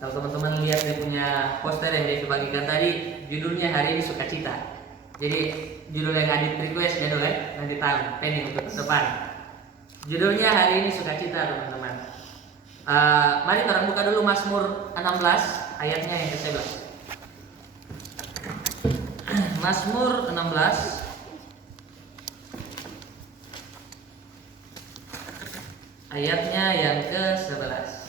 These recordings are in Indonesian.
Kalau teman-teman lihat dia punya poster yang dia bagikan tadi, judulnya hari ini sukacita. Jadi judul yang Adit request judul nanti tahu pending untuk depan. Judulnya hari ini sukacita teman-teman. Mari kita buka dulu Mazmur 16 ayatnya yang ke-11. Mazmur 16 ayatnya yang ke-11.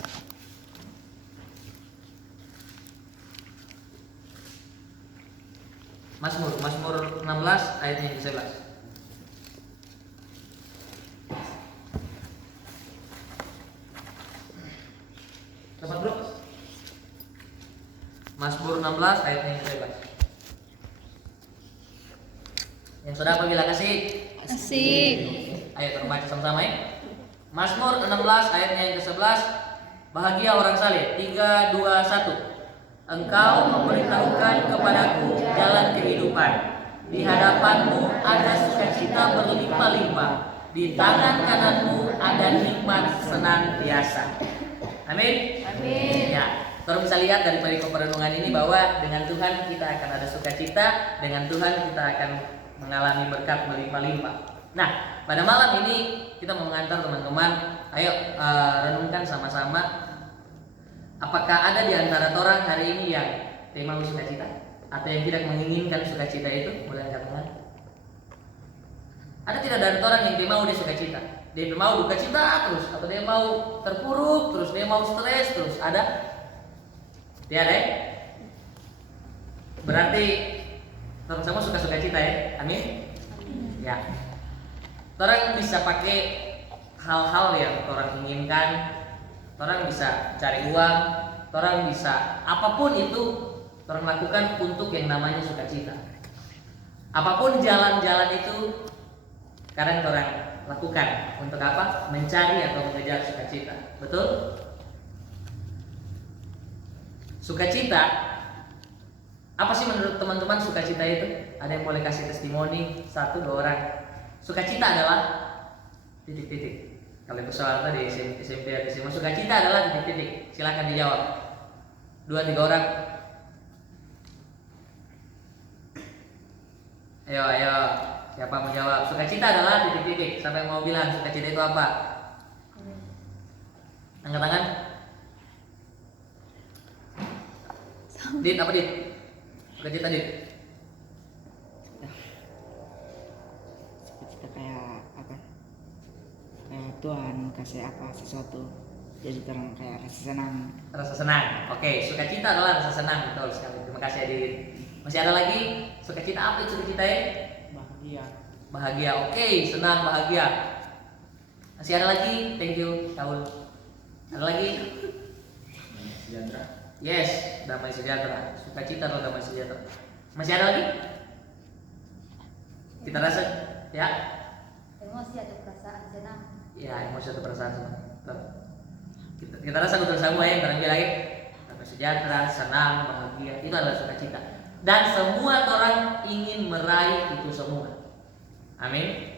Mazmur 16 ayatnya yang ke-11. Dapat bro? Mazmur 16 ayatnya yang ke-11. Yang sudah apa bilang kasih? Asik. Ayo terbaca sama-sama ya. Mazmur 16 ayatnya yang ke-11. Bahagia orang saleh. 3, 2, 1. Engkau memberitahukan kepadaku jalan kehidupan. Di hadapanmu ada sukacita berlimpah-limpah. Di tangan kananmu ada nikmat senantiasa. Amin. Amin. Ya, terus bisa lihat dari perikop perenungan ini bahwa dengan Tuhan kita akan ada sukacita, dengan Tuhan kita akan mengalami berkat berlimpah-limpah. Nah, pada malam ini kita mau mengantar teman-teman. Ayo renungkan sama-sama. Apakah ada di antara orang hari ini yang tema sukacita atau yang tidak menginginkan sukacita itu? Boleh angkat tangan. Ada tidak dari orang yang dia mau dia sukacita? Dia mau duka cita terus, atau dia mau terpuruk terus, dia mau stres terus? Ada? Tiada ya? Berarti orang semua suka cita ya? Amin? Ya. Orang bisa pakai hal-hal yang orang inginkan. Orang bisa cari uang, orang bisa apapun itu orang lakukan untuk yang namanya sukacita. Apapun jalan-jalan itu kadang orang lakukan untuk apa? Mencari atau mengejar sukacita. Betul? Sukacita, apa sih menurut teman-teman sukacita itu? Ada yang boleh kasih testimoni 1-2 orang. Sukacita adalah titik-titik. Kalau soal tadi SMP atau SMA, sukacita adalah titik-titik. Silakan dijawab. 2-3 orang. Ayo. Siapa mau jawab? Sukacita adalah titik-titik. Siapa yang mau bilang sukacita itu apa? Angkat tangan. Dit, apa Dit? Sukacita Dit? Sukacita kayak apa? Kayak Tuhan kasih apa sesuatu, jadi terang kayak rasa senang. Rasa senang. Oke, sukacita adalah rasa senang. Betul sekali. Terima kasih Adit. Masih ada lagi? Sukacita apa itu sukacita ya? Bahagia. Bahagia. Oke, senang, bahagia. Masih ada lagi? Thank you, Saul. Ada lagi? Sejahtera. Yes, damai sejahtera. Sukacita atau damai sejahtera. Masih ada lagi? Kita rasa ya? Emosi atau perasaan senang. Ya, emosi atau perasaan senang. Kita rasa betul semua ya, barang bilang damai sejahtera, senang, bahagia. Itu adalah sukacita. Dan semua orang ingin meraih itu semua. Amin.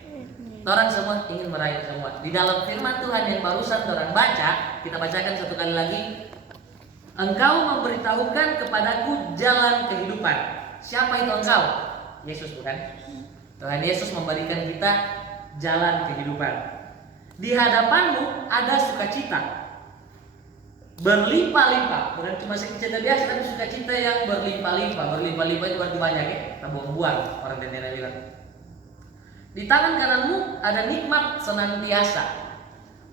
Orang semua ingin meraih semua. Di dalam firman Tuhan yang barusan orang baca, kita bacakan satu kali lagi. Engkau memberitahukan kepadaku jalan kehidupan. Siapa itu engkau? Yesus bukan? Tuhan Yesus memberikan kita jalan kehidupan. Di hadapanmu ada sukacita berlimpah-limpah. Bukan cuma sukacita biasa, tapi sukacita yang berlimpah-limpah. Berlimpah-limpah itu berarti banyak ya. Kita buang-buang, orang nenek bilang. Di tangan kananmu ada nikmat senantiasa.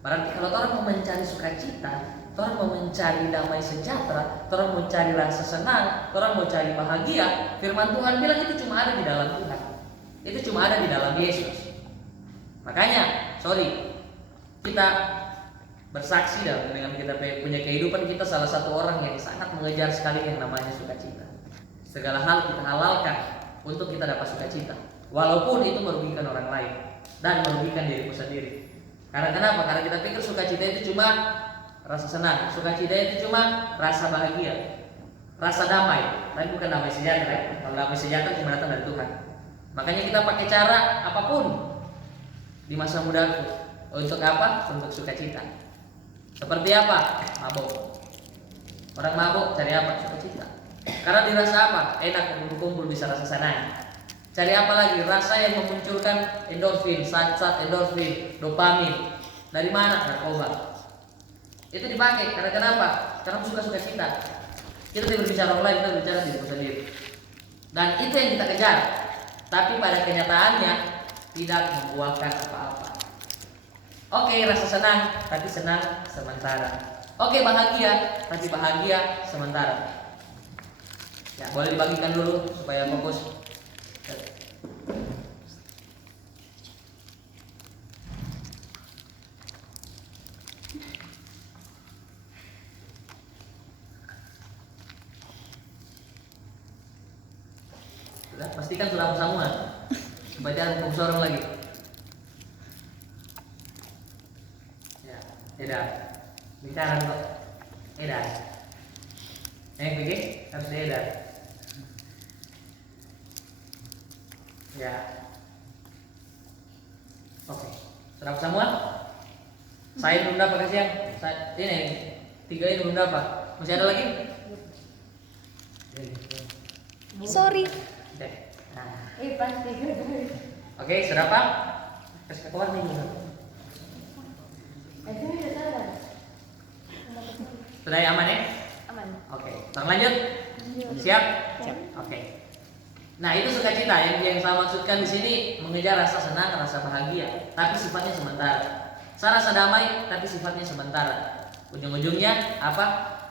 Berarti kalau orang mau mencari sukacita, orang mau mencari damai sejahtera, orang mau mencari rasa senang, orang mau cari bahagia, firman Tuhan bilang itu cuma ada di dalam Tuhan. Itu cuma ada di dalam Yesus. Makanya, kita bersaksi dengan kita punya kehidupan, kita salah satu orang yang sangat mengejar sekali yang namanya sukacita. Segala hal kita halalkan untuk kita dapat sukacita, walaupun itu merugikan orang lain dan merugikan diriku sendiri. Karena kenapa? Karena kita pikir sukacita itu cuma rasa senang, sukacita itu cuma rasa bahagia, rasa damai, tapi bukan damai sejahtera. Kalau damai sejahtera cuma datang dari Tuhan. Makanya kita pakai cara apapun di masa mudaku untuk apa? Untuk sukacita. Seperti apa? Mabok. Orang mabuk cari apa? Sukacita. Karena dirasa apa? Enak kumpul-kumpul bisa rasa senang. Cari apa lagi? Rasa yang memunculkan endorfin, zat-zat endorfin, dopamin. Dari mana? Narkoba. Itu dipakai karena kenapa? Karena suka cita. Kita tidak berbicara online, kita berbicara diri sendiri. Dan itu yang kita kejar. Tapi pada kenyataannya tidak membuahkan apa-apa. Oke, rasa senang, tapi senang sementara. Oke, bahagia, tapi bahagia sementara. Ya, boleh dibagikan dulu supaya fokus. Sudah, pastikan sudah semua. Supaya jangan fokus orang lagi. Ya, tidak. Lingkaran kok. Edar. Yang begini harus diedar. Ya. Oke. Sudah semua? Saya belum dapat kasih yang ini 3 ini belum dapat. Masih ada lagi? Sorry. Oke. Nah. Pasti. Oke, sudah Pak? Kasih keluar nih. Sudah ya, aman ya? Aman. Oke. Kita lanjut. Siap? Siap. Oke. Nah, itu sukacita yang saya maksudkan di sini, mengejar rasa senang, rasa bahagia, tapi sifatnya sementara. Rasa damai, tapi sifatnya sementara. Ujung-ujungnya apa?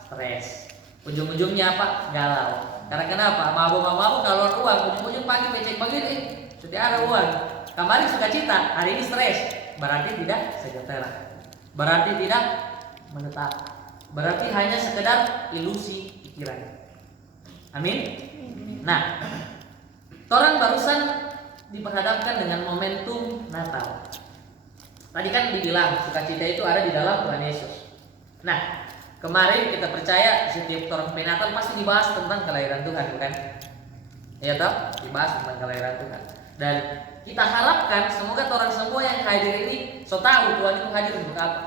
Stres. Ujung-ujungnya apa? Galau. Karena kenapa? Mabuk-mabuk keluar uang, ujung-ujung pagi becek begini, tidak ada uang. Kemarin sukacita, hari ini stres. Berarti tidak sejahtera. Berarti tidak menetap. Berarti hanya sekedar ilusi pikiran. Amin. Nah, orang barusan diperhadapkan dengan momentum Natal. Tadi kan dibilang sukacita itu ada di dalam Tuhan Yesus. Nah, kemarin kita percaya setiap orang Natal pasti dibahas tentang kelahiran Tuhan, bukan? Ya toh, dibahas tentang kelahiran Tuhan. Dan kita harapkan semoga orang semua yang hadir ini so tahu Tuhan itu hadir untuk apa.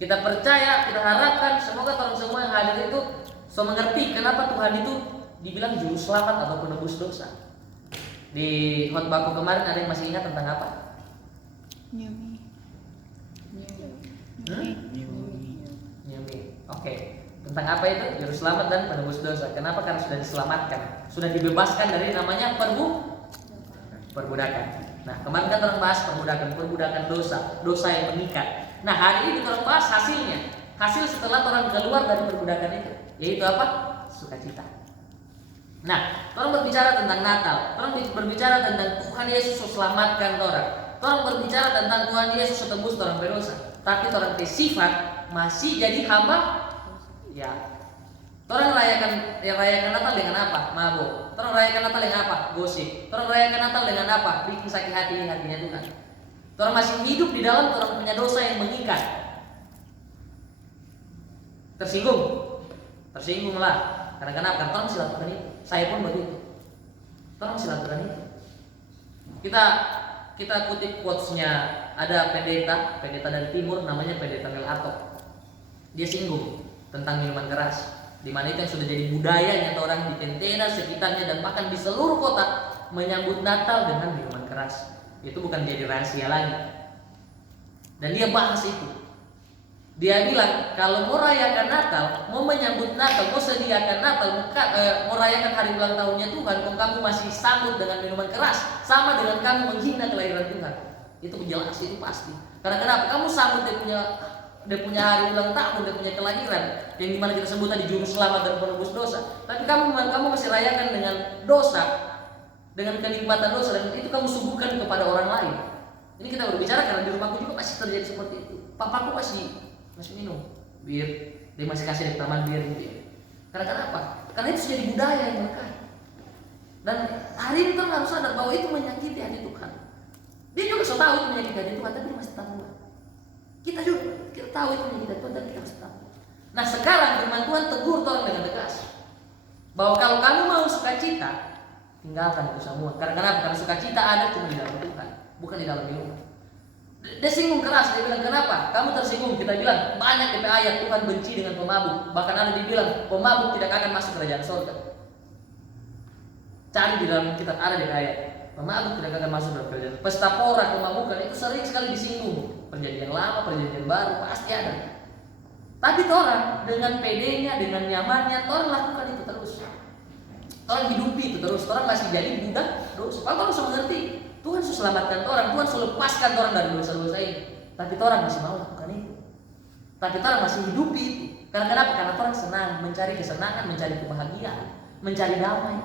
Kita percaya, kita harapkan semoga orang semua yang hadir itu so mengerti kenapa Tuhan itu dibilang juru selamat atau penebus dosa. Di khotbahku kemarin ada yang masih ingat tentang apa? Nyumi. Oke. Tentang apa itu? Juru selamat dan penebus dosa. Kenapa? Karena sudah diselamatkan, sudah dibebaskan dari namanya perbudakan. Nah, kemarin kan orang bahas perbudakan dosa yang mengikat. Nah, hari ini kita bahas hasilnya. Hasil setelah orang keluar dari perbudakan itu, yaitu apa? Sukacita. Nah, orang berbicara tentang Natal, orang berbicara tentang Tuhan Yesus selamatkan orang. Orang berbicara tentang Tuhan Yesus tembus orang berdosa. Tapi orang bersifat masih jadi hamba. Ya. Orang rayakan Natal dengan apa? Mabuk. Orang rayakan Natal dengan apa? Gosip. Orang rayakan Natal dengan apa? Bikin sakit hatinya Tuhan. Orang masih hidup di dalam orang punya dosa yang mengikat. Tersinggung lah. Karena kenapa? Karena orang masih lakukan itu. Saya pun begitu. Orang masih lakukan itu. Kita kutip quotes-nya, ada pendeta dari timur namanya pendeta Mel Atok. Dia singgung tentang minuman keras, di mana itu yang sudah jadi budayanya orang di Tentena sekitarnya dan bahkan di seluruh kota menyambut Natal dengan minuman keras. Itu bukan jadi rahasia lagi. Dan dia bahas itu. Dia bilang kalau mau rayakan Natal, mau menyambut Natal, mau sediakan Natal, mau rayakan hari ulang tahunnya Tuhan, kalau kamu masih sambut dengan minuman keras, sama dengan kamu menghina kelahiran Tuhan. Itu jelas, itu pasti. Karena kenapa? Kamu sambut dia punya hari ulang tahun, dia punya kelahiran, yang dimana kita sebut tadi juru selamat dan penebus dosa. Tapi kamu masih rayakan dengan dosa, dengan kenikmatan dosa, dan itu kamu suguhkan kepada orang lain. Ini kita berbicara karena di rumahku juga masih terjadi seperti itu. Papaku masih minum bir, dia masih kasih di taman bir gitu. Karena kenapa? Karena itu sudah budaya yang melekat. Dan hari ini kita harus sadar bahwa itu menyakiti hati Tuhan. Dia juga sudah tahu itu menyakiti hati Tuhan, tapi dia masih tahu. Kita tahu itu menyakiti Tuhan, tapi kita masih tahu. Nah, sekarang firman Tuhan tegur orang dengan tegas bahwa kalau kamu mau sukacita, tinggalkan itu semua. Karena kenapa? Karena sukacita ada cuma di dalam Tuhan, bukan di dalam minuman. Dia singgung keras, dia bilang kenapa? Kamu tersinggung? Kita bilang banyak DP ayat Tuhan benci dengan pemabuk. Bahkan ada dibilang pemabuk tidak akan masuk kerajaan surga. Cari di dalam kitab ada di ayat pemabuk tidak akan masuk dalam kerajaan. Pesta pora, kemabukan itu sering sekali disinggung. Perjanjian lama, perjanjian baru pasti ada. Tapi orang dengan pedenya, dengan nyamannya, orang lakukan itu terus. Orang hidupi itu terus. Orang masih jadi budak terus. Kalau orang sudah mengerti Tuhan sudah selamatkan orang, Tuhan sudah lepaskan orang dari dosa-dosa ini. Tapi orang masih mau lakukan itu. Tapi orang masih hidupi itu. Karena kenapa? Karena orang senang mencari kesenangan, mencari kebahagiaan, mencari damai.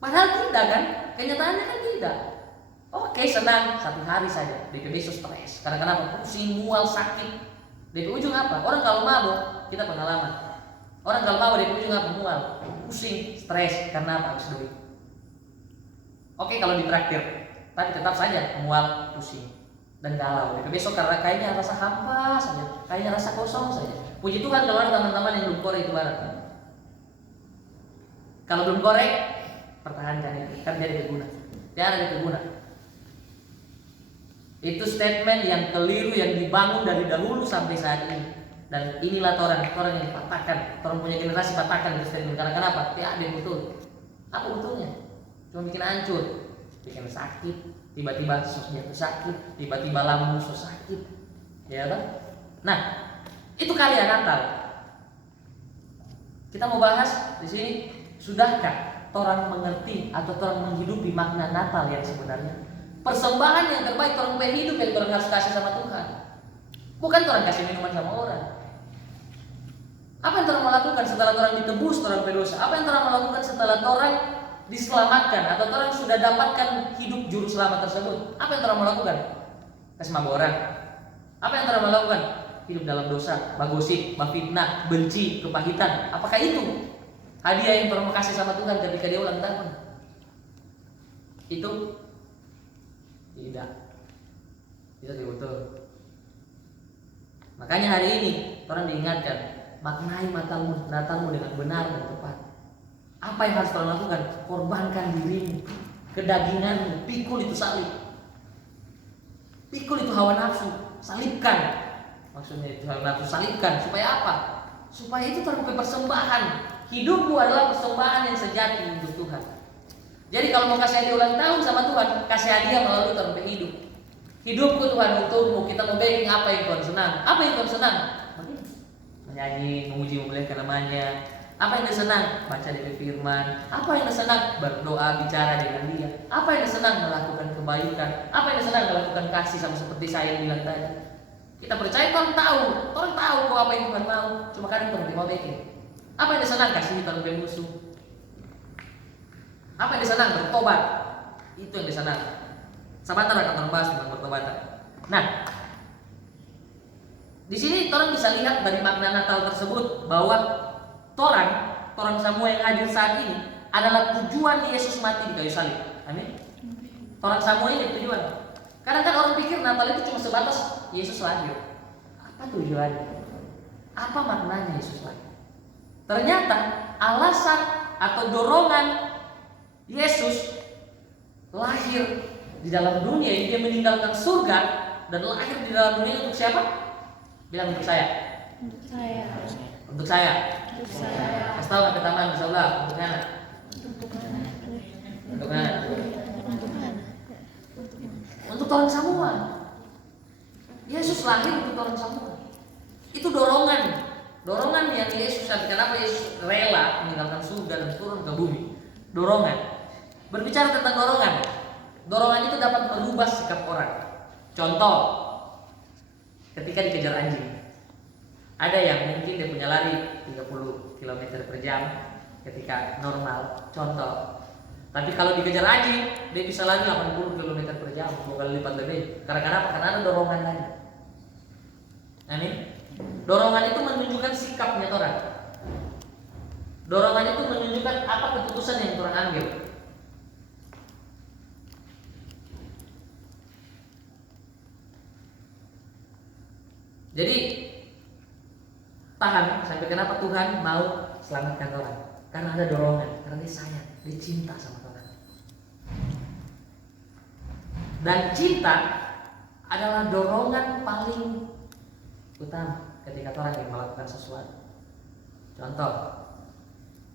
Padahal tidak kan? Kenyataannya kan tidak. Oke, senang satu hari saja, DP besok stres. Karena kenapa? Pusing, mual, sakit. DP ujung apa? Orang kalau mabuk, kita pengalaman. Orang kalau mabuk DP ujung apa? Mual, pusing, stres. Karena apa? Habis duit. Oke kalau ditraktir, tapi tetap saja mual, pusing, dan galau. DP besok karena kayaknya rasa hampa saja, kayaknya rasa kosong saja. Puji Tuhan kalau ada teman-teman yang belum korek itu barat. Kalau belum korek, pertahankan itu, kan jadi berguna. Tiada ada berguna. Itu statement yang keliru yang dibangun dari dahulu sampai saat ini. Dan inilah orang yang dipatahkan. Orang punya generasi patahkan itu statement. Karena kenapa? Tiada yang betul. Apa betulnya? Cuma bikin hancur, bikin sakit, tiba-tiba jatuh sakit, tiba-tiba lambung sakit, ya kan? Nah, itu kalian Natal. Kita mau bahas di sini, sudahkah orang mengerti atau orang menghidupi makna Natal yang sebenarnya? Persembahan yang terbaik orang hidup yang orang harus kasih sama Tuhan. Bukan orang kasih minuman sama orang. Apa yang orang mau lakukan setelah orang ditebus orang berdosa? Apa yang orang mau lakukan setelah orang diselamatkan atau orang sudah dapatkan hidup juru selamat tersebut? Apa yang orang mau lakukan? Kasih mabuk orang. Apa yang orang mau lakukan? Hidup dalam dosa, bagosip, fitnah, benci, kepahitan. Apakah itu hadiah yang orang mau kasih sama Tuhan ketika dia ulang tahun? Itu tidak. Itu tidak betul. Makanya hari ini orang diingatkan, maknai Natalmu dengan benar dan tepat. Apa yang harus kau lakukan? Korbankan dirimu, kedaginganmu, pikul itu salib. Pikul itu hawa nafsu, salibkan. Maksudnya itu hawa nafsu, salibkan. Supaya apa? Supaya itu terbuka persembahan. Hidupmu adalah persembahan yang sejati untuk Tuhan. Jadi kalau mau kasih hadiah ulang tahun sama Tuhan, kasih hadiah melalui terbuka hidup. Hidupku Tuhan untukmu. Kita mau baking apa yang Tuhan senang? Apa yang Tuhan senang? Menyanyi, memuji, memuliakan namanya. Apa yang dia senang? Baca dari firman. Apa yang dia senang? Berdoa, bicara dengan dia. Apa yang dia senang? Melakukan kebaikan. Apa yang dia senang? Melakukan kasih, sama seperti saya bilang tadi. Kita percaya Tuhan tahu kok apa yang Tuhan mau. Cuma kadang Tuhan mau bikin. Apa yang dia senang? Kasih Tuhan ke musuh. Apa yang dia senang? Bertobat. Itu yang dia senang. Sebentar akan bahas tentang bertobatan. Nah, di sini orang bisa lihat dari makna Natal tersebut bahwa Torang semua yang hadir saat ini adalah tujuan Yesus mati di kayu salib. Amin. Torang semua ini tujuan. Kadang-kadang orang pikir Natal itu cuma sebatas Yesus lahir. Apa tujuannya? Apa maknanya Yesus lahir? Ternyata alasan atau dorongan Yesus lahir di dalam dunia ini, dia meninggalkan surga dan lahir di dalam dunia untuk siapa? Bilang untuk saya. Untuk saya. Untuk saya. Untuk saya. Kasih tahu ke taman insyaallah untuk anak. Untuk anak. Untuk anak. Untuk anak. Untuk orang semua. Yesus lahir untuk orang semua. Itu dorongan. Dorongan yang Yesus, kenapa Yesus rela meninggalkan surga dan turun ke bumi? Dorongan. Berbicara tentang dorongan. Dorongan itu dapat merubah sikap orang. Contoh, ketika dikejar anjing. Ada yang mungkin dia punya lari 30 km per jam ketika normal, contoh. Tapi kalau dikejar anjing, dia bisa lari 80 km per jam, 2 kali lipat lebih. Karena kenapa? Karena ada dorongan lagi. Amin. Dorongan itu menunjukkan sikapnya orang. Dorongan itu menunjukkan apa keputusan yang orang ambil. Jadi paham sampai kenapa Tuhan mau selamatkan orang? Karena ada dorongan, karena dia sayang, dia cinta sama orang. Dan cinta adalah dorongan paling utama ketika orang yang melakukan sesuatu. Contoh,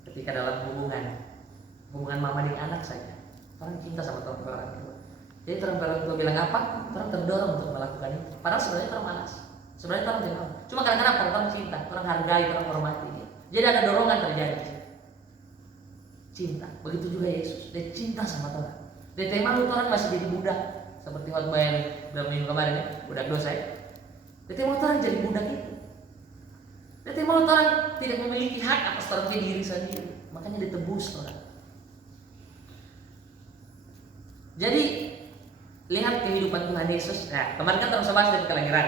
ketika dalam hubungan mama dengan anak saja, orang cinta sama orang tua. Jadi orang tua bilang apa, orang terdorong untuk melakukan itu. Padahal sebenarnya orang malas, sebenarnya orang tidak mau. Cuma karena orang cinta, orang hargai, orang hormati. Jadi ada dorongan terjadi. Cinta. Begitu juga Yesus, dia cinta sama orang. Dia tema lu orang masih jadi budak, seperti khotbah yang beberapa minggu kemarin ya, budak dosa ya. Dia tema orang jadi budak itu. Dia tema orang tidak memiliki hak atas orang diri sendiri, makanya ditebus orang. Jadi lihat kehidupan Tuhan Yesus. Nah, kemarin kan terus bahas dari kelahiran.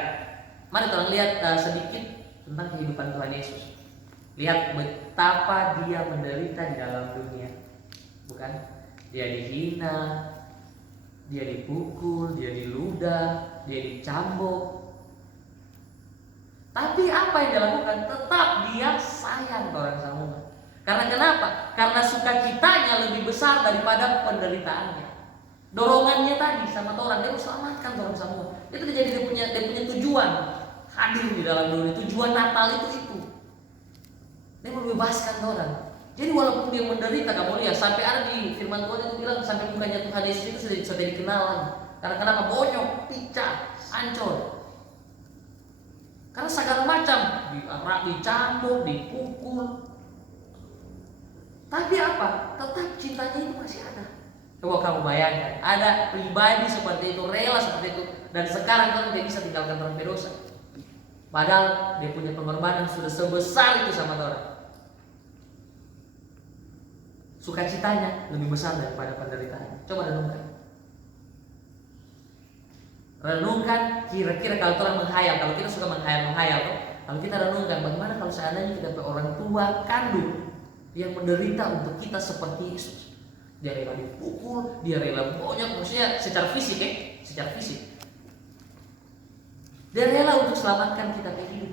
Mari kita lihat sedikit tentang kehidupan Tuhan Yesus. Lihat betapa dia menderita di dalam dunia. Bukan? Dia dihina, dia dipukul, dia diludah, dia dicambuk. Tapi apa yang dia lakukan? Tetap dia sayang ke orang semua. Karena kenapa? Karena sukacitanya lebih besar daripada penderitaannya. Dorongannya tadi sama orang, dia mau selamatkan orang semua. Itu jadi dia punya tujuan hadir di dalam dunia. Tujuan Natal itu. Dia membebaskan orang. Jadi walaupun dia menderita, kamu lihat sampai ada di firman Tuhan itu bilang sampai mukanya Tuhan Yesus itu sudah dikenalan. Karena kenapa? Bonyok, picah, hancur. Karena segala macam dicambuk, dipukul. Tapi apa? Tetap cintanya itu masih ada. Coba kamu bayangkan, ada pribadi seperti itu, rela seperti itu, dan sekarang kamu tidak bisa tinggalkan orang berdosa. Padahal dia punya pengorbanan sudah sebesar itu sama orang. Sukacitanya lebih besar daripada penderitaannya. Coba renungkan kira-kira kalau orang menghayal, kalau kita suka menghayal, kalau kita renungkan bagaimana kalau seandainya kita orang tua kandung yang menderita untuk kita seperti Yesus. Dia rela dipukul, dia rela bonyok, maksudnya secara fisik secara fisik. Dia rela untuk selamatkan kita ke hidup.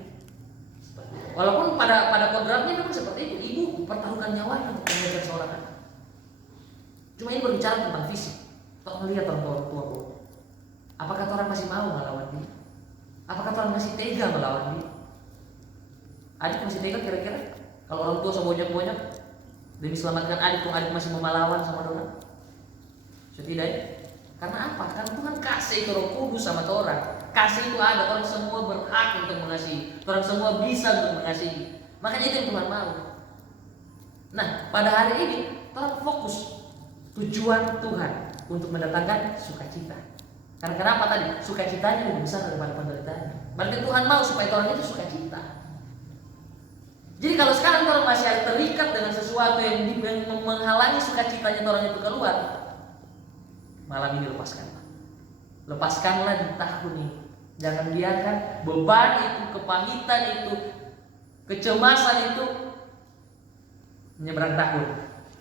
Walaupun pada kodratnya memang seperti itu, ibu pertaruhkan nyawanya untuk melahirkan seorang anak. Cuma ini berbicara tentang fisik. Tolong lihat orang tua. Apakah orang masih mau melawan dia? Apakah orang masih tega melawan dia? Adik masih tega kira-kira? Kalau orang tua sebonyok-bonyok demi selamatkan adik, tuh adik masih mau melawan sama orang? Setidaknya. Karena apa? Karena Tuhan kasih itu Roh Kudus sama orang. Kasih itu ada, orang semua berhak untuk mengasihi. Orang semua bisa untuk mengasihi. Makanya itu yang Tuhan mau. Nah, pada hari ini orang fokus tujuan Tuhan untuk mendatangkan sukacita. Karena kenapa tadi? Sukacitanya lebih besar daripada penderitaannya. Berarti Tuhan mau supaya orang itu sukacita. Jadi kalau sekarang orang masih terikat dengan sesuatu yang menghalangi sukacitanya orang itu keluar, malam ini lepaskanlah di tahun ini. Jangan biarkan beban itu, kepamitan itu, kecemasan itu menyeberang tahun.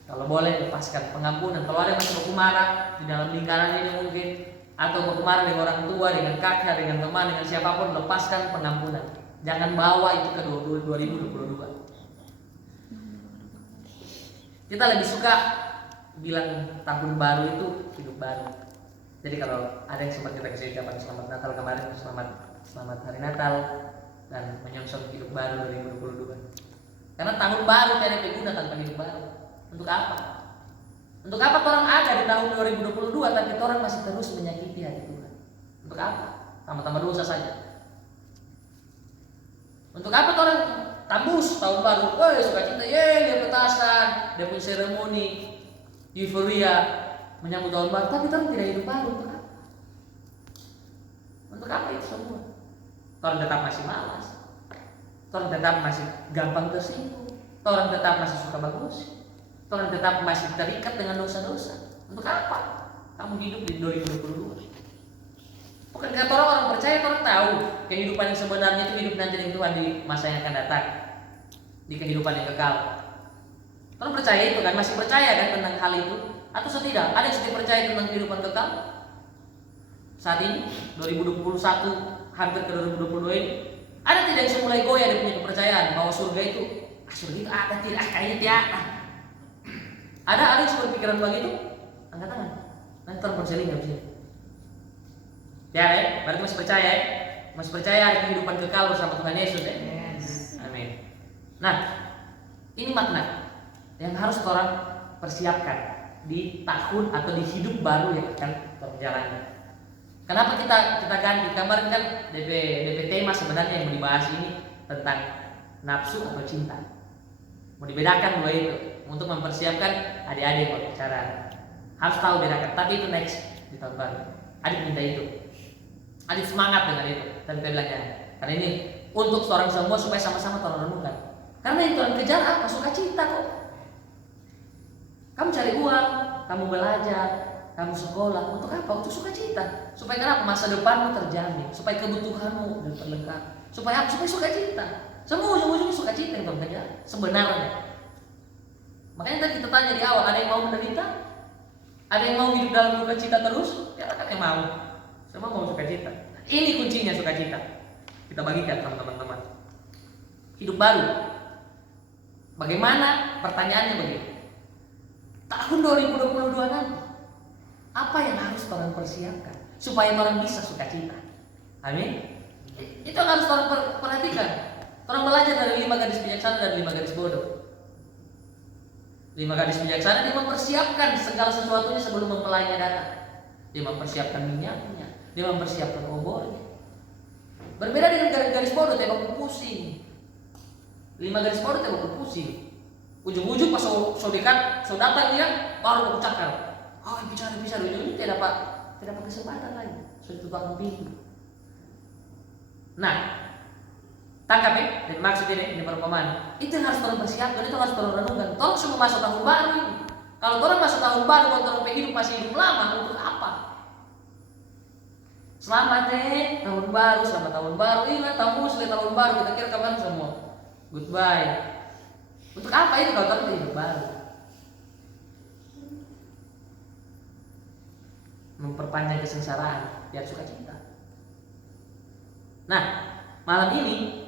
Kalau boleh lepaskan pengampunan. Kalau ada masih baku marah di dalam lingkaran ini mungkin, atau baku marah dengan orang tua, dengan kakak, dengan teman, dengan siapapun, lepaskan pengampunan. Jangan bawa itu ke 2022. Kita lebih suka bilang tahun baru itu hidup baru. Jadi kalau ada yang sempat kita kasih ucapan selamat Natal kemarin, selamat hari Natal dan menyongsong hidup baru 2022. Karena tahun baru tidak ada guna tanpa hidup baru. Untuk apa? Untuk apa orang ada di tahun 2022 tapi orang masih terus menyakiti hati Tuhan? Untuk apa? Tambah-tambah dosa saja. Untuk apa orang tambus tahun baru? Woi, sukacita, dia petasan, dia punya seremoni, euforia menyambut tahun baru, tapi orang tidak hidup baru. Untuk apa? Untuk apa itu semua? Orang tetap masih malas, orang tetap masih gampang tersinggung, orang tetap masih suka bagus, orang tetap masih terikat dengan dosa-dosa. Untuk apa kamu hidup di 2022? Bukan kata orang percaya, orang tahu kehidupan yang sebenarnya itu hidup nanti dengan Tuhan di masa yang akan datang, di kehidupan yang kekal. Orang percaya itu kan, masih percaya kan tentang hal itu? Atau setidak ada yang sedih percaya tentang kehidupan kekal? Saat ini 2021 hampir ke 2022 ini, ada tidak yang mulai goyah dia punya kepercayaan bahwa surga itu ada tidak? Kayaknya tidak. Ada yang berpikiran begitu? Angkat tangan. Nanti orang percaya nggak bisa. Ya, berarti masih percaya ya? Masih percaya ada kehidupan kekal bersama Tuhan Yesus ya? Amin. Nah, ini makna yang harus orang persiapkan di tahun atau di hidup baru yang akan terjalani. Kenapa kita ganti? Kemarin kan DP tema sebenarnya yang mau dibahas ini tentang nafsu atau cinta. Mau dibedakan dua itu untuk mempersiapkan adik-adik yang mau bicara. Harus tahu bedakan. Tapi itu next di tahun baru. Adik minta itu. Adik semangat dengan itu. Tadi saya bilangnya. Karena ini untuk orang semua supaya sama-sama terrenungkan. Karena yang Tuhan kejar apa? Sukacita kok. Kamu cari uang, kamu belajar, kamu sekolah. Untuk apa? Untuk sukacita. Supaya kenapa? Masa depanmu terjamin. Supaya kebutuhanmu terlengkapi. Supaya apa? Supaya sukacita. Semua ujung-ujungnya sukacita yang Tuhan kejar. Sebenarnya. Makanya tadi kita tanya di awal, ada yang mau menderita? Ada yang mau hidup dalam sukacita terus? Ya kan yang mau. Semua mau sukacita. Ini kuncinya sukacita. Kita bagikan sama teman-teman. Hidup baru. Bagaimana? Pertanyaannya begini. Tahun 2022 nanti, apa yang harus orang persiapkan supaya orang bisa sukacita? Amin. Itu yang harus orang perhatikan. Orang belajar dari 5 gadis bijaksana dan 5 gadis bodoh. 5 gadis bijaksana dia mempersiapkan segala sesuatunya sebelum mempelainya datang. Dia mempersiapkan minyaknya, dia mempersiapkan obornya. Berbeda dengan gadis bodoh, tembak pusing. 5 gadis bodoh tembak pusing. Ujung-ujung pas so datang dia baru bercakap. Oh bicara ujung-ujung tidak dapat kesempatan lagi. Sudah tutup pintu. Nah, tangkap ya, dan maksud ini perumpamaan. Itu yang harus tolong persiapkan, itu harus tolong renungkan. Tolong semua masuk tahun baru ini. Kalau orang masuk tahun baru, kalau orang hidup masih hidup lama, untuk apa? Selamat tahun baru, selamat tahun baru. Ingat tahun baru, kita kira kapan semua. Goodbye. Untuk apa itu kalau orang hidup baru? Memperpanjang kesengsaraan, biar sukacita. Nah, malam ini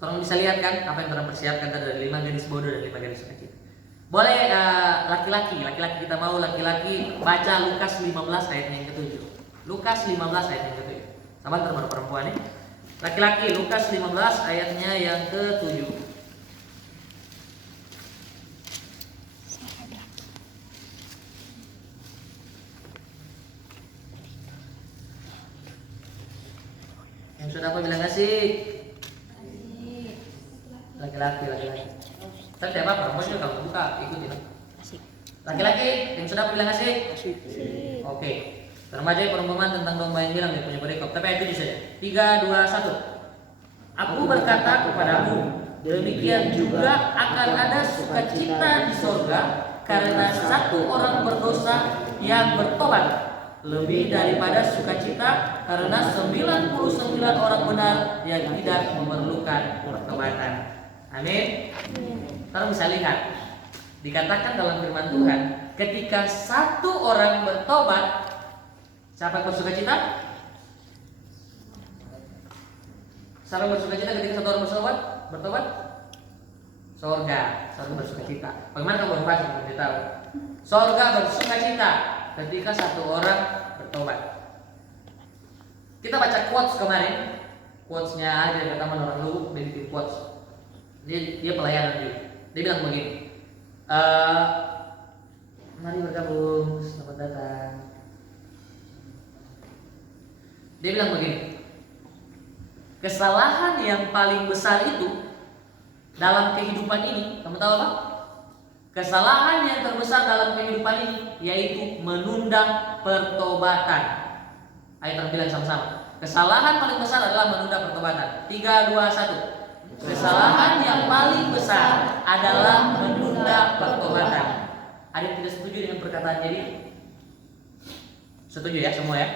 tolong bisa lihat kan apa yang orang persiapkan dari 5 gadis bodoh dan 5 gadis sukacita. Boleh laki-laki kita mau laki-laki baca Lukas 15 ayatnya yang ke-7. Lukas 15 ayatnya yang ke-7. Sama teman perempuan nih. Laki-laki Lukas 15 ayatnya yang ke-7. Yang sudah apa bilang asik? Laki-laki. Tapi tidak apa, perempuan juga kalau buka ikutin. Laki-laki yang sudah apa bilang asik? Oke. Remaja perumpamaan tentang domba yang hilang yang punya perikop. Tapi itu saja. 3, 2, 1. Aku berkata kepadamu, demikian juga akan ada sukacita di sorga karena satu orang berdosa yang bertobat, lebih daripada sukacita karena 99 orang benar yang tidak memerlukan pertobatan. Amin. Kita bisa lihat, dikatakan dalam firman Tuhan, ketika satu orang bertobat, siapa yang bersukacita? Siapa yang bersukacita ketika satu orang bertobat? Sorga bersukacita. Bagaimana kamu berpasti beritahu? Sorga bersukacita ketika satu orang bertobat. Kita baca quotes kemarin, quotesnya aja yang pertama orang lu bikin quotes. Dia pelayanan juga. Dia bilang begini, mari bergabung, selamat datang. Dia bilang begini, kesalahan yang paling besar itu dalam kehidupan ini, kamu tahu apa? Kesalahan yang terbesar dalam kehidupan ini yaitu menunda pertobatan. Ayo terbilang sama-sama. Kesalahan paling besar adalah menunda pertobatan. 3, 2, 1. Kesalahan yang paling besar adalah menunda pertobatan. Ada yang tidak setuju dengan perkataan jadi? Setuju ya semua ya?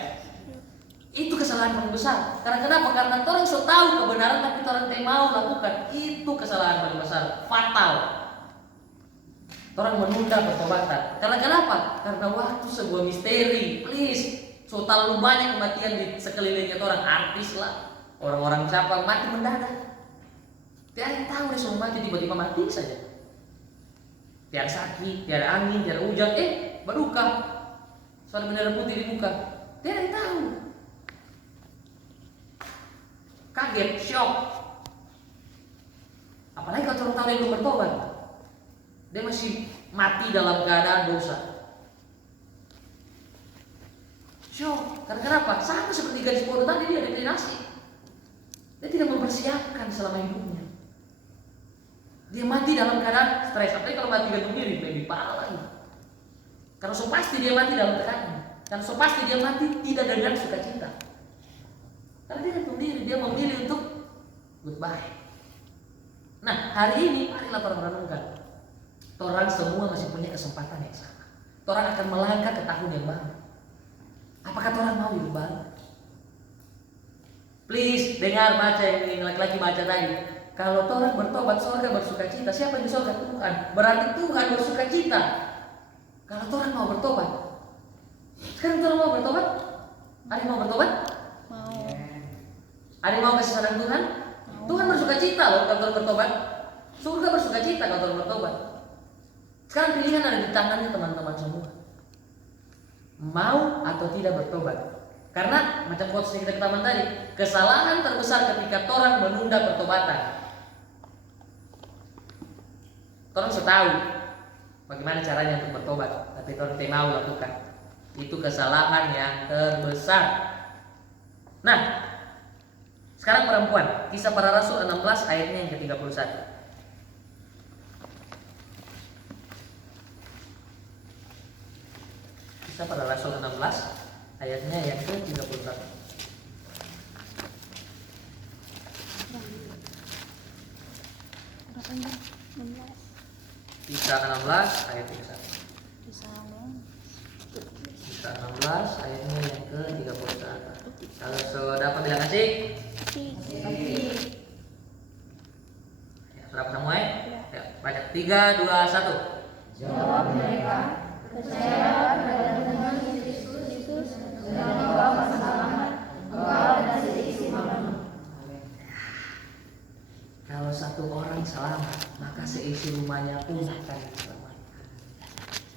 Itu kesalahan paling besar. Karena kenapa? Karena orang so tahu kebenaran tapi orang tidak mau lakukan. Itu kesalahan paling besar, fatal. Orang menunda pertobatan. Karena kenapa? Karena waktu sebuah misteri. Please, so terlalu banyak kematian di sekelilingnya orang, artis lah, orang-orang siapa mati mendadak. Tiada yang tahu dia semua mati tiba-tiba mati saja. Tiada sakit, tiada angin, tiada hujan, berduka. Soal bendera putih di muka. Tiada yang tahu. kaget, shock. Apalagi kalau orang tahu dia belum bertobat, dia masih mati dalam keadaan dosa. Shock. Karena kenapa? Sama seperti gadis bodoh tadi, dia deklinasi. Dia tidak mempersiapkan selama hidupnya. Dia mati dalam keadaan stres. Apalagi kalau mati gantung diri, lebih parah lagi. Karena so pasti dia mati dalam tekanan. Karena so pasti dia mati tidak dengan sukacita. Karena dia gantung diri, dia memilih untuk goodbye. Nah, hari ini marilah orang renungkan. Orang semua masih punya kesempatan yang sama. Orang akan melangkah ke tahun yang baru. Apakah orang mau hidup baru? Please dengar, baca yang laki-laki baca tadi. Kalau orang bertobat, surga bersukacita. Siapa yang di surga? Tuhan. Berarti Tuhan bersukacita. Kalau orang mau bertobat. Sekarang orang mau bertobat? Ada yang mau bertobat? Mau. Ada yang mau kasih senang Tuhan? Tuhan bersukacita loh kalau orang bertobat. Surga bersukacita kalau orang bertobat. Sekarang pilihan ada di tangannya teman-teman semua. Mau atau tidak bertobat. Karena macam quotes yang kita ketahuan tadi, kesalahan terbesar ketika orang menunda pertobatan. Orang sudah tahu bagaimana caranya untuk bertobat, tapi orang tidak mau lakukan. Itu kesalahan yang terbesar. Nah, sekarang perempuan, Kisah Para Rasul 16 ayatnya yang ke-31. Kisah Para Rasul 16 ayatnya yang ke-31. Berapa ini? 16. Kisah 16 ayat 31. Bisa ngomong. Kisah 16 ayatnya yang ke-31. Kalau saudara dapat bilang asik. Ya, sudah semua ya? Ya, baca 3, 2, 1. Jawab mereka, percayalah pada Tuhan Yesus Kristus dan engkau akan selamat, engkau dan seisi rumahmu. Kalau satu orang selamat, maka seisi rumahnya pun akan diselamatkan.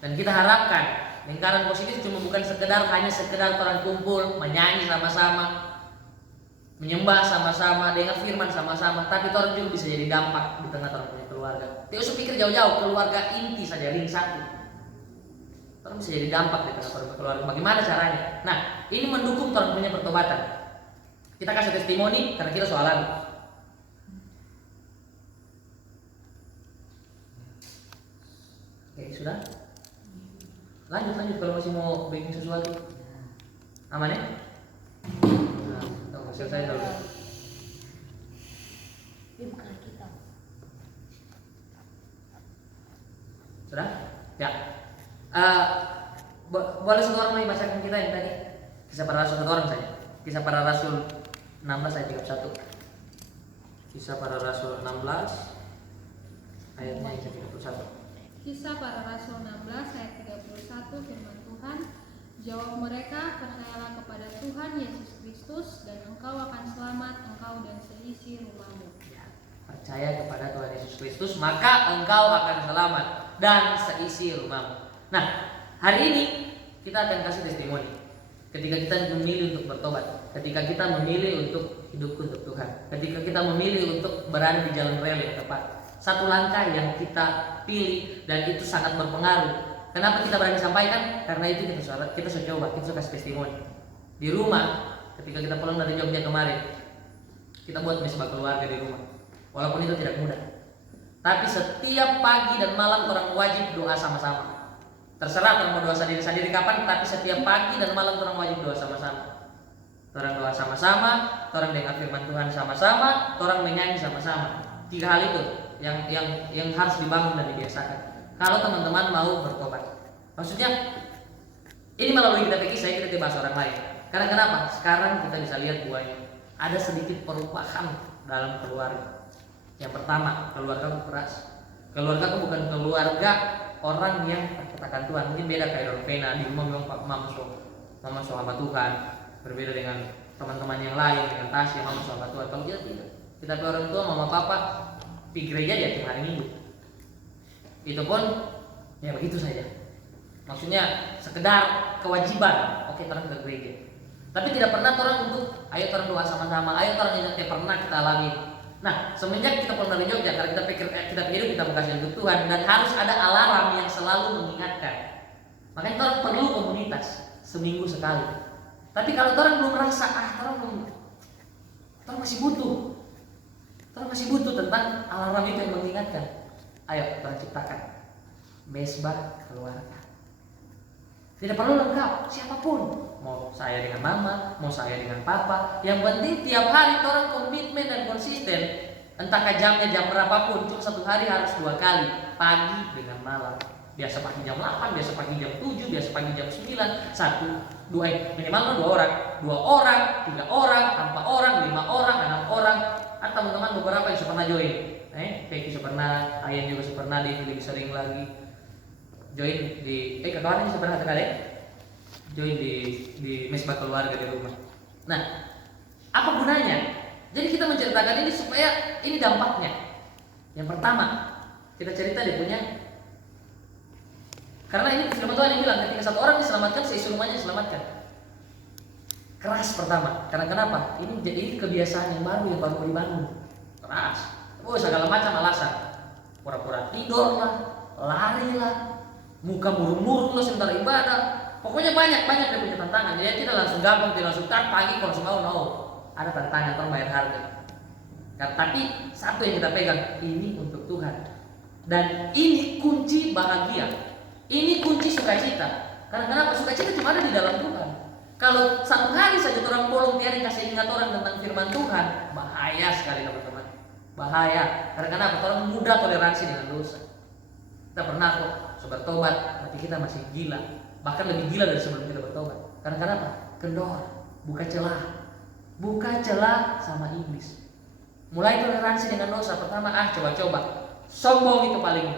Dan kita harapkan lingkaran positif cuma bukan hanya sekedar orang kumpul, menyanyi sama-sama, menyembah sama-sama, dengar firman sama-sama, tapi orang juga bisa jadi dampak di tengah orang punya keluarga. Tidak usah pikir jauh-jauh, keluarga inti saja, ring satu. Orang bisa jadi dampak di tengah orang keluarga. Bagaimana caranya? Nah, ini mendukung orang punya pertobatan. Kita kasih testimoni karena kita soalan. Oke, sudah? Lanjut kalau masih mau bikin sesuatu. Aman ya? Nah, selesai dulu. Sudah? Ya. Boleh satu orang lagi bacakan kita yang tadi. Kisah Para Rasul, satu orang saja. Kisah Para Rasul 16 ayat 31. Kisah Para Rasul 16 ayatnya yang ke-31. Kisah Para Rasul 16 ayat 31 firman Tuhan, jawab mereka, percayalah kepada Tuhan Yesus Kristus dan engkau akan selamat, engkau dan seisi rumahmu. Ya, percaya kepada Tuhan Yesus Kristus maka engkau akan selamat dan seisi rumahmu. Nah, hari ini kita akan kasih testimoni. Ketika kita memilih untuk bertobat, ketika kita memilih untuk hidup untuk Tuhan, ketika kita memilih untuk berada di jalan rel yang tepat. Satu langkah yang kita pilih dan itu sangat berpengaruh. Kenapa kita berani sampaikan? Karena itu kita sudah coba, kita sudah kasih testimoni. Di rumah, ketika kita pulang dari Jogja kemarin, kita buat mesbah keluarga di rumah. Walaupun itu tidak mudah. Tapi setiap pagi dan malam orang wajib doa sama-sama. Terserah orang mau doa sendiri-sendiri kapan, tapi setiap pagi dan malam orang wajib doa sama-sama. Orang doa sama-sama, orang dengar firman Tuhan sama-sama, orang menyanyi sama-sama. 3 hal itu yang harus dibangun dan dibiasakan. Kalau teman-teman mau bertobat, maksudnya ini melalui kita kisah kita bahas orang lain. Karena kenapa? Sekarang kita bisa lihat buahnya. Ada sedikit perubahan dalam keluarga. Yang pertama, keluarga keras. Keluarga itu bukan keluarga orang yang katakan Tuhan. Mungkin beda kayak Dorvena di rumah memang mama sama Tuhan. Berbeda dengan teman-teman yang lain dengan Tasya, mama sama Tuhan. Kalau kita tidak. Kita orang tua, mama papa di gereja ya cuma hari Minggu. Itu pun ya begitu saja. Maksudnya sekedar kewajiban. Oke, terang ke gereja. Tapi tidak pernah orang untuk ayo orang doa sama-sama, ayo orang ingat yang pernah kita alami. Nah, semenjak kita pernah di Jogja, karena kita pikir kita hidup kita berkasih untuk Tuhan, dan harus ada alarm yang selalu mengingatkan. Makanya orang perlu komunitas seminggu sekali. Tapi kalau orang belum merasa, orang masih butuh. Orang masih butuh tentang alarm itu yang mengingatkan. Ayo kita ciptakan mesbah keluarga. Tidak perlu lengkap, siapapun. Mau saya dengan mama, mau saya dengan papa. Yang penting tiap hari orang komitmen dan konsisten. Entahkah jamnya jam berapapun, cuma satu hari harus 2 kali, pagi dengan malam. Biasa pagi jam 8, biasa pagi jam 7, biasa pagi jam 9. 1, 2, minimal 2 orang. 2 orang, 3 orang, 4 orang, 5 orang, 6 orang. Atau teman-teman beberapa yang sudah pernah join. Peki sudah pernah, Ayan juga sudah pernah, Devi lebih sering lagi. Join di kawan ini sebenarnya kali join di mesbah keluarga di rumah. Nah, apa gunanya? Jadi kita menceritakan ini supaya ini dampaknya. Yang pertama, kita cerita dia punya, karena ini firman Tuhan yang bilang ketika satu orang diselamatkan, seisi rumahnya diselamatkan. Keras pertama, karena kenapa? Ini kebiasaan yang baru dibangun. Keras, segala macam alasan. Pura-pura tidur lah, lari lah, muka murung-murung lo sebentar ibadah, pokoknya banyak dia punya tantangan. Jadi tidak langsung gampang, tidak langsung pagi kalau langsung no. Ada tantangan, orang bayar harga. Tapi satu yang kita pegang, ini untuk Tuhan. Dan ini kunci bahagia. Ini kunci sukacita. Karena kenapa? Sukacita cuma ada di dalam Tuhan. Kalau satu hari saja orang bolong tiada kasih ingat orang tentang firman Tuhan, bahaya sekali teman-teman. Bahaya. Karena kenapa? Orang mudah toleransi dengan dosa. Kita pernah kok bertobat, tapi kita masih gila, bahkan lebih gila dari sebelum kita bertobat. Karena kenapa? Kendor, buka celah sama iblis. Mulai toleransi dengan dosa. Pertama, coba-coba. Sombong itu paling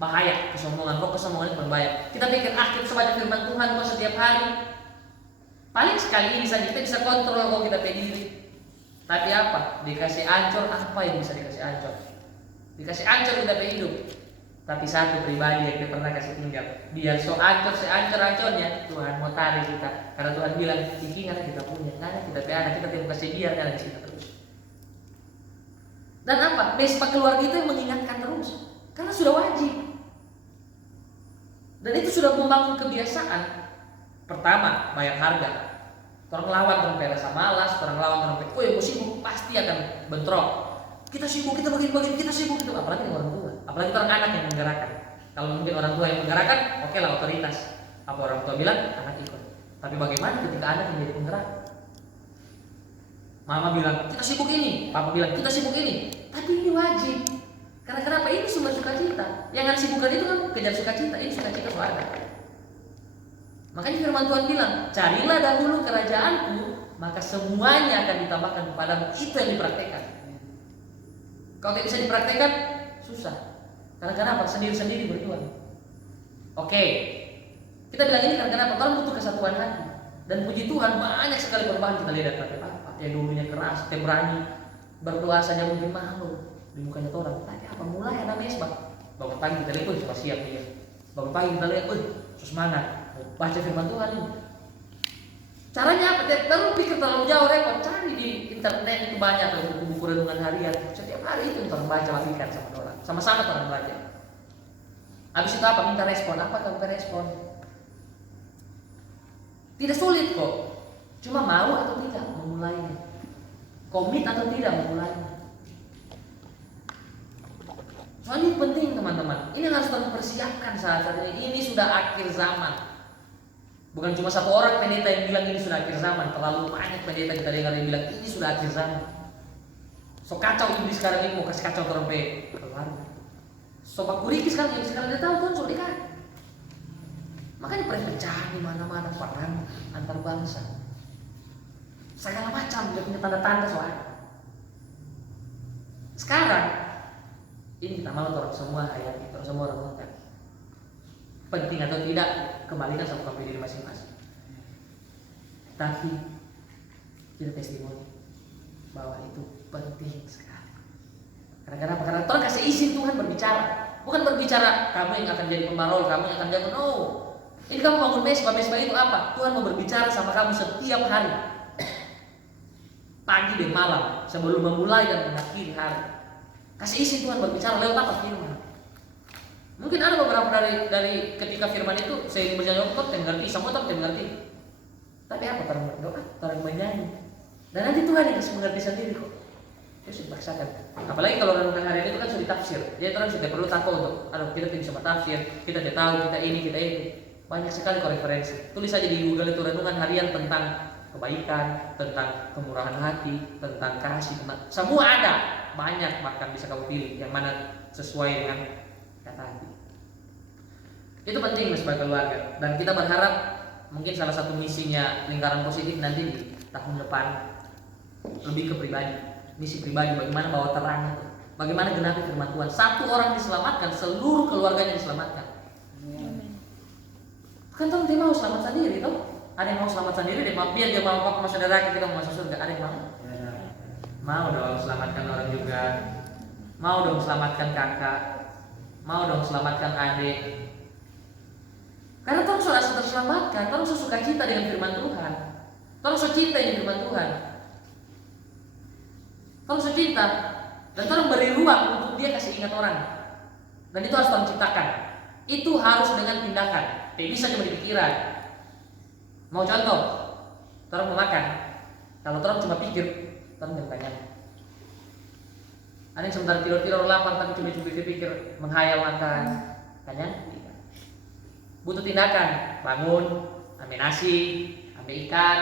bahaya. Kesombongan itu berbahaya. Kita pikir kita baca firman Tuhan kok setiap hari. Paling sekali ini saja kita bisa kontrol kalau kita pediri. Tapi apa? Dikasih ancur, apa yang bisa dikasih ancur? Dikasih ancur kita hidup. Tapi satu pribadi yang kita pernah kasih tinggal, biar seancur-ancornya Tuhan mau tarik kita. Karena Tuhan bilang, iki nggak kita punya, nggak kita piara, kita tidak kasih biar ada di situ terus. Dan apa? Mesbah keluarga itu yang mengingatkan terus, karena sudah wajib. Dan itu sudah membangun kebiasaan. Pertama, bayar harga. Orang lawan, orang perasa malas, orang lawan, orang mau sibuk, pasti akan bentrok. Kita sibuk, kita begini, kita sibuk itu. Apalagi orang tua, apalagi orang anak yang menggerakkan. Kalau mungkin orang tua yang menggerakkan, oke lah otoritas. Apa orang tua bilang, anak ikut. Tapi bagaimana ketika anak menjadi penggerak? Mama bilang, kita sibuk ini. Papa bilang, kita sibuk ini. Tapi ini wajib. Karena kenapa? Ini sumber sukacita. Yang harus sibukkan itu kan kejar sukacita. Ini sukacita surga. Makanya firman Tuhan bilang, carilah dahulu kerajaanku, maka semuanya akan ditambahkan kepadamu. Itu yang dipraktekkan. Kalau tidak bisa dipraktekkan, susah. Karena kenapa? Sendiri-sendiri berjuang. Oke. Kita bilang ini karena kenapa? Orang butuh kesatuan hati. Dan puji Tuhan banyak sekali perubahan kita lihat dari Bapak. Yang dulunya keras, yang berani berdoa saja mungkin malu di mukanya orang. Tapi apa? Mulai ada mesbah. Bangun pagi kita lihat, sudah siap dia. Bangun pagi kita lihat, semangat. Baca firman Tuhan ini. Caranya apa? Terlalu pikir terlalu jauh repot. Cari di internet itu banyak buku-buku renungan harian. Setiap hari itu orang baca bagikan sama orang. Sama-sama orang belajar. Habis itu apa? Minta respon. Apa kamu respon? Tidak sulit kok. Cuma mau atau tidak memulainya. Komit atau tidak memulainya. Soalnya ini penting teman-teman. Ini harus kita persiapkan saat ini. Ini sudah akhir zaman. Bukan cuma satu orang pendeta yang bilang ini sudah akhir zaman. Terlalu banyak pendeta kita dengar yang bilang ini sudah akhir zaman. So kacau iblis sekarang ini mau kasih kacau orang keluarga. So bakuriki sekarang dia tahu kan sudah dekat. Makanya perpecahan di mana-mana, perang antar bangsa. Segala macam dia punya tanda-tanda soal. Sekarang ini kita mau orang semua ayat, orang semua orang makan. Penting atau tidak, kembalikan sama diri masing-masing. Tapi kita testimoni bahwa itu penting sekali. Karena Tuhan kasih izin Tuhan berbicara, bukan berbicara kamu yang akan jadi pembarol, kamu yang akan jadi no. Ini kamu bangun mesbah. Mesbah itu apa? Tuhan mau berbicara sama kamu setiap hari, pagi dan malam, sebelum memulai dan mengakhiri hari. Kasih isi Tuhan berbicara lewat apa? Firman. Mungkin ada beberapa dari ketika firman itu saya berjalan kok ngerti, semua tak ngerti. Tapi apa? Orang berdoa, orang menyanyi. Dan nanti Tuhan yang kasih mengerti sendiri kok. Itu sudah dipaksakan. Apalagi kalau renungan harian itu kan sudah ditafsir. Jadi orang sudah perlu takut untuk, aduh kita tidak bisa tafsir, kita tidak tahu, kita ini, kita itu. Banyak sekali kok referensi. Tulis saja di Google itu renungan harian tentang kebaikan, tentang kemurahan hati, tentang kasih, tentang semua ada. Banyak, bahkan bisa kamu pilih yang mana sesuai dengan kata hati. Itu penting sebagai keluarga. Dan kita berharap mungkin salah satu misinya lingkaran positif nanti di tahun depan lebih ke pribadi, misi pribadi, bagaimana bawa terang, bagaimana genapi firman Tuhan. Satu orang diselamatkan, seluruh keluarganya diselamatkan. Kan Tuhan dia mau selamat sendiri toh? Ada yang mau selamat sendiri, biar dia mau apa saudara kita mau masuk surga. Ada yang mau? Mau dong selamatkan orang juga. Mau dong selamatkan kakak. Mau dong selamatkan adik. Karena Tuhan sudah terselamatkan, Tuhan suka cita dengan firman Tuhan. Tuhan suka cinta dengan firman Tuhan. Tuhan suka cinta dan Tuhan beri ruang untuk dia kasih ingat orang. Dan itu harus Tuhan ciptakan. Itu harus dengan tindakan. Tidak bisa cuma di pikiran. Mau contoh, Tuhan mau makan. Kalau Tuhan cuma pikir, Tuhan jangan tanya. Ada yang sebentar tidur lapar tapi cuma pikir menghayal makan. Tanya? Butuh tindakan, bangun, ambil nasi, ambil ikan,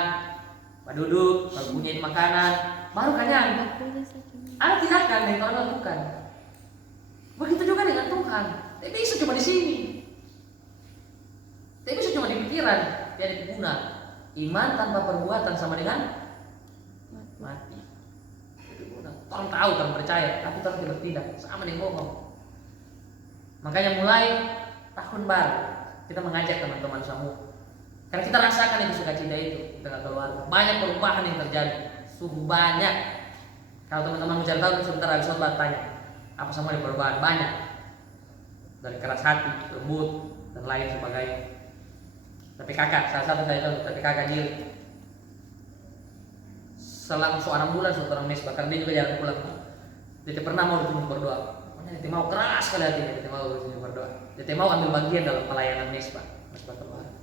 duduk, baru bunyiin makanan, baru kenyang. Ada tindakan yang Tuhan lakukan. Begitu juga dengan Tuhan. Tidak bisa cuma di sini. Tidak bisa cuma di pikiran. Tidak guna. Iman tanpa perbuatan sama dengan mati. Tuhan tahu, Tuhan percaya, tapi Tuhan tidak bertindak, sama dengan bohong. Makanya mulai tahun baru kita mengajak teman-teman semua, karena kita rasakan itu sukacita itu di tengah keluarga. Banyak perubahan yang terjadi, sungguh banyak. Kalau teman-teman mencari tahu sebentar habis khotbah tanya, apa semua di perubahan banyak, dari keras hati, lembut dan lain sebagainya. Tapi kakak, salah satu saya contoh, tapi kakak Jil, selang seorang bulan seorang mesbah, karena dia juga jarang pulang. Dia pernah mau dituntut berdoa. Dia mau keras sekali hatinya, dia mau berdoa. Dia mau ambil bagian dalam pelayanan mesbah keluarga.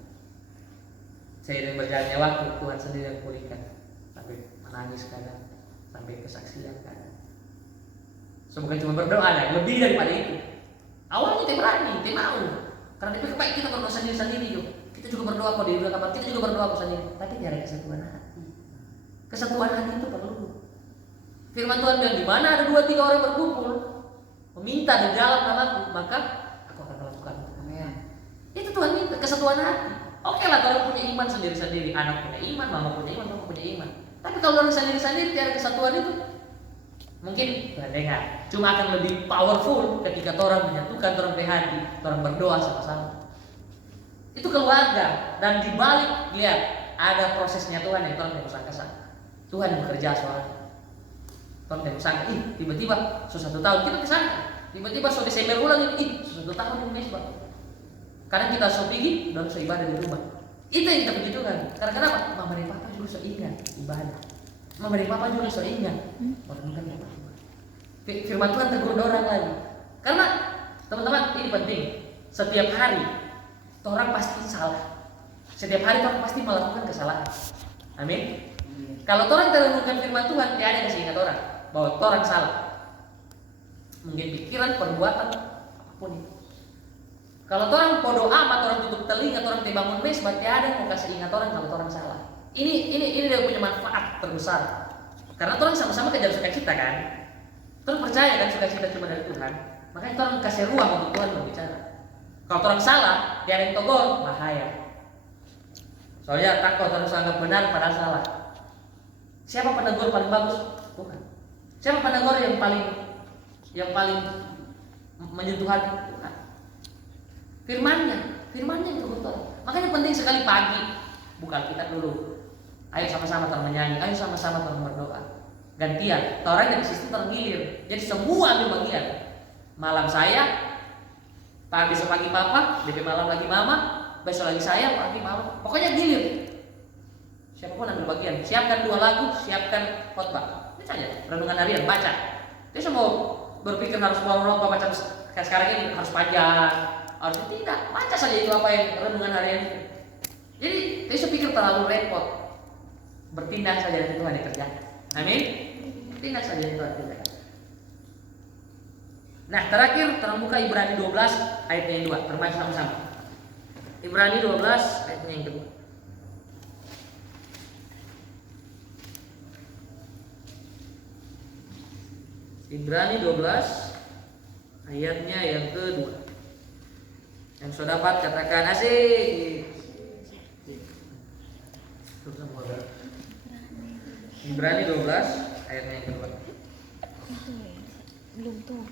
Seiring berjalannya waktu, Tuhan sendiri yang pulihkan. Sampai menangis kadang, sampai kesaksian kadang. So, bukan cuma berdoa, lebih daripada itu. Awalnya dia berani, dia mau. Karena dia pikir, baik kita berdoa sendiri-sendiri yuk. Kita juga berdoa kok di luar kamar, kita juga berdoa kok sendiri. Tapi tidak ada kesatuan hati. Kesatuan hati itu perlu. Firman Tuhan bilang, di mana ada 2-3 orang berkumpul, meminta di dalam namaku, maka aku akan melakukan. Amin. Itu Tuhan minta, kesatuan hati. Oke lah kalau punya iman sendiri-sendiri, anak punya iman, mama punya iman, papa punya iman. Tapi kalau orang sendiri-sendiri tiada kesatuan itu, mungkin dengar. Cuma akan lebih powerful ketika orang menyatukan, orang berhati, orang berdoa sama-sama. Itu keluarga, dan dibalik lihat ada prosesnya Tuhan yang Tuhan tidak sangka-sangka. Tuhan yang bekerja soalnya. Tuhan tidak sangka, tiba-tiba sudah 1 tahun kita disangka. Tiba-tiba sudah Desember ulang ini, sudah 1 tahun di mesbah. Kadang kita pergi dan ibadah di rumah. Itu yang kita puji Tuhan. Karena kenapa? Mama dan papa juga ingat ibadah. Mama dan papa juga ingat merenungkan firman Tuhan. Firman Tuhan tegur orang lagi. Karena teman-teman ini penting. Setiap hari orang pasti salah. Setiap hari orang pasti melakukan kesalahan. Amin. Kalau orang merenungkan firman Tuhan, tidak ada kasih ingat orang bahwa orang salah. Mungkin pikiran, perbuatan, apapun itu. Kalau orang bodoh amat, orang tutup telinga, orang bangun mesbah, ada mau kasih ingat orang kalau orang salah. Ini dia punya manfaat terbesar. Karena orang sama-sama kejar sukacita kan. Orang percaya kan sukacita cuma dari Tuhan. Makanya orang kasih ruang untuk Tuhan berbicara. Kalau orang salah, dia ada yang tegur, bahaya. Soalnya takut orang anggap benar padahal salah. Siapa penegur paling bagus? Tuhan. Siapa penegur yang paling menyentuh hati? Tuhan. Firmannya yang tegur. Makanya penting sekali pagi buka Alkitab dulu. Ayo sama-sama nyanyi, ayo sama-sama berdoa. Gantian, orang dari situ tergilir. Jadi semua ambil bagian. Malam saya, besok pagi papa, DP malam lagi mama, besok lagi saya, pagi malam. Pokoknya gilir. Siapapun ambil bagian. Siapkan 2 lagu, siapkan khotbah. Ini saja. Renungan harian, baca. Dia mau berpikir harus baca macam kayak sekarang ini harus panjang, harus tidak. Baca saja itu apa yang renungan harian itu. Jadi, dia pikir terlalu repot. Berpindah saja dari Tuhan dikerjakan. Amin. Berpindah saja dari Tuhan dikerjakan. Nah, terakhir terbuka Ibrani 12 ayatnya yang 2, termasuk sama-sama. Ibrani 12 ayatnya yang kedua. Ibrani 12 ayatnya yang kedua. Yang sudah dapat katakan asik. Ibrani 12 ayatnya yang kedua. Belum tuh.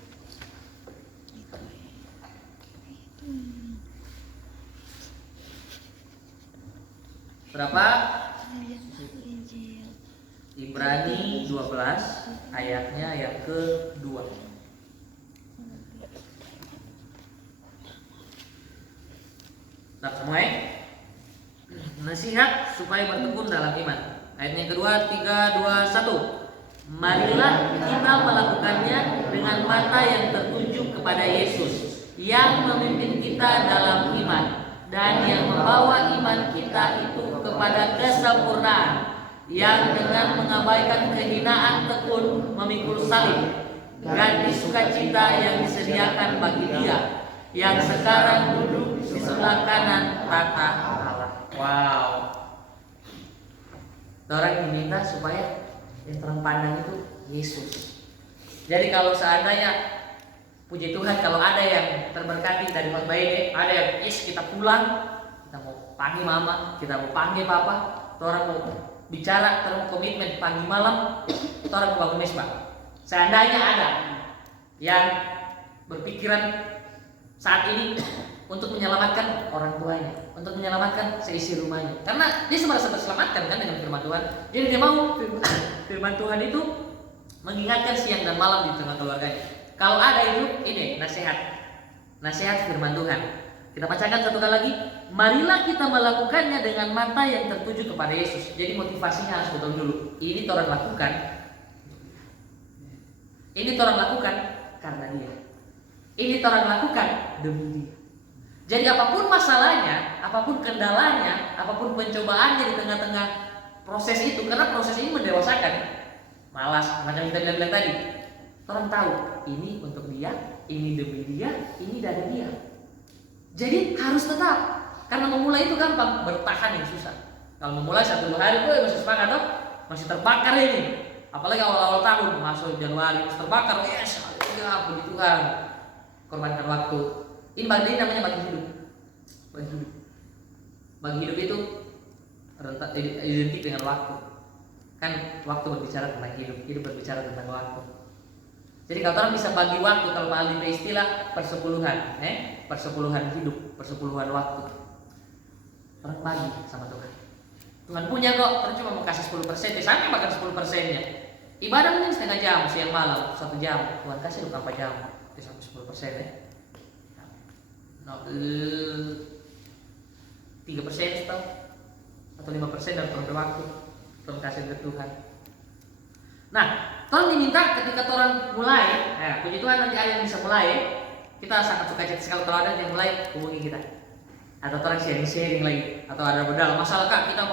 Berapa? Ibrani 12 ayatnya yang kedua. Nah, semua ya? Nasihat supaya bertekun dalam iman. Ayatnya yang kedua, 3, 2, 1. Marilah kita melakukannya dengan mata yang tertuju kepada Yesus, yang memimpin kita dalam iman dan yang membawa iman kita itu kepada kesempurnaan, yang dengan mengabaikan kehinaan tekun memikul salib, ganti sukacita yang disediakan bagi Dia yang sekarang duduk di sebelah kanan tata Allah. Wow. Orang diminta supaya yang terpandang itu Yesus. Jadi kalau seandainya, puji Tuhan, kalau ada yang terberkati dari khotbah ini, ada yang yes kita pulang, kita mau panggil mama, kita mau panggil papa, orang mau bicara, terus komitmen pagi malam, orang mau bangun mesbah. Seandainya ada yang berpikiran saat ini untuk menyelamatkan orang tuanya, untuk menyelamatkan seisi rumahnya, karena dia merasa terselamatkan kan dengan firman Tuhan. Jadi dia mau firman Tuhan itu mengingatkan siang dan malam di tengah keluarganya. Kalau ada itu, ini nasihat firman Tuhan. Kita bacakan satu kali lagi. Marilah kita melakukannya dengan mata yang tertuju kepada Yesus. Jadi motivasinya harus betul dulu. Ini orang lakukan. Ini orang lakukan karena Dia. Ini orang lakukan demi Dia. Jadi apapun masalahnya, apapun kendalanya, apapun pencobaannya di tengah-tengah proses itu, karena proses ini mendewasakan. Malas, macam kita bilang tadi. Orang tahu ini untuk Dia, ini demi Dia, ini dari Dia. Jadi harus tetap, karena memulai itu gampang, bertahan yang susah. Kalau memulai 1-2 hari, masih semangat toh, masih terbakar ini. Apalagi awal-awal tahun, masuk Januari, masih terbakar, yes, ya puji Tuhan. Korbankan waktu. Ini namanya bagi hidup. Bagi hidup itu identik dengan waktu. Kan waktu berbicara tentang hidup, hidup berbicara tentang waktu. Jadi kalau orang bisa bagi waktu, kalau Pak Aldi istilah persepuluhan, persepuluhan hidup, persepuluhan waktu. Orang bagi sama Tuhan. Tuhan punya kok, orang cuma mau kasih 10%, sampai makan 10%-nya. Ibadah mungkin setengah jam, siang malam, 1 jam. Tuhan kasih lu berapa jam? Itu sampai 10% ya. 3% atau 5% dari program waktu Tuhan kasih ke Tuhan. Nah, Tuhan diminta ketika orang mulai, puji Tuhan nanti ada yang bisa mulai. Kita sangat suka cek sekali kalau ada yang mulai hubungi kita. Atau orang sharing-sharing lagi, atau ada modal masalah kak kita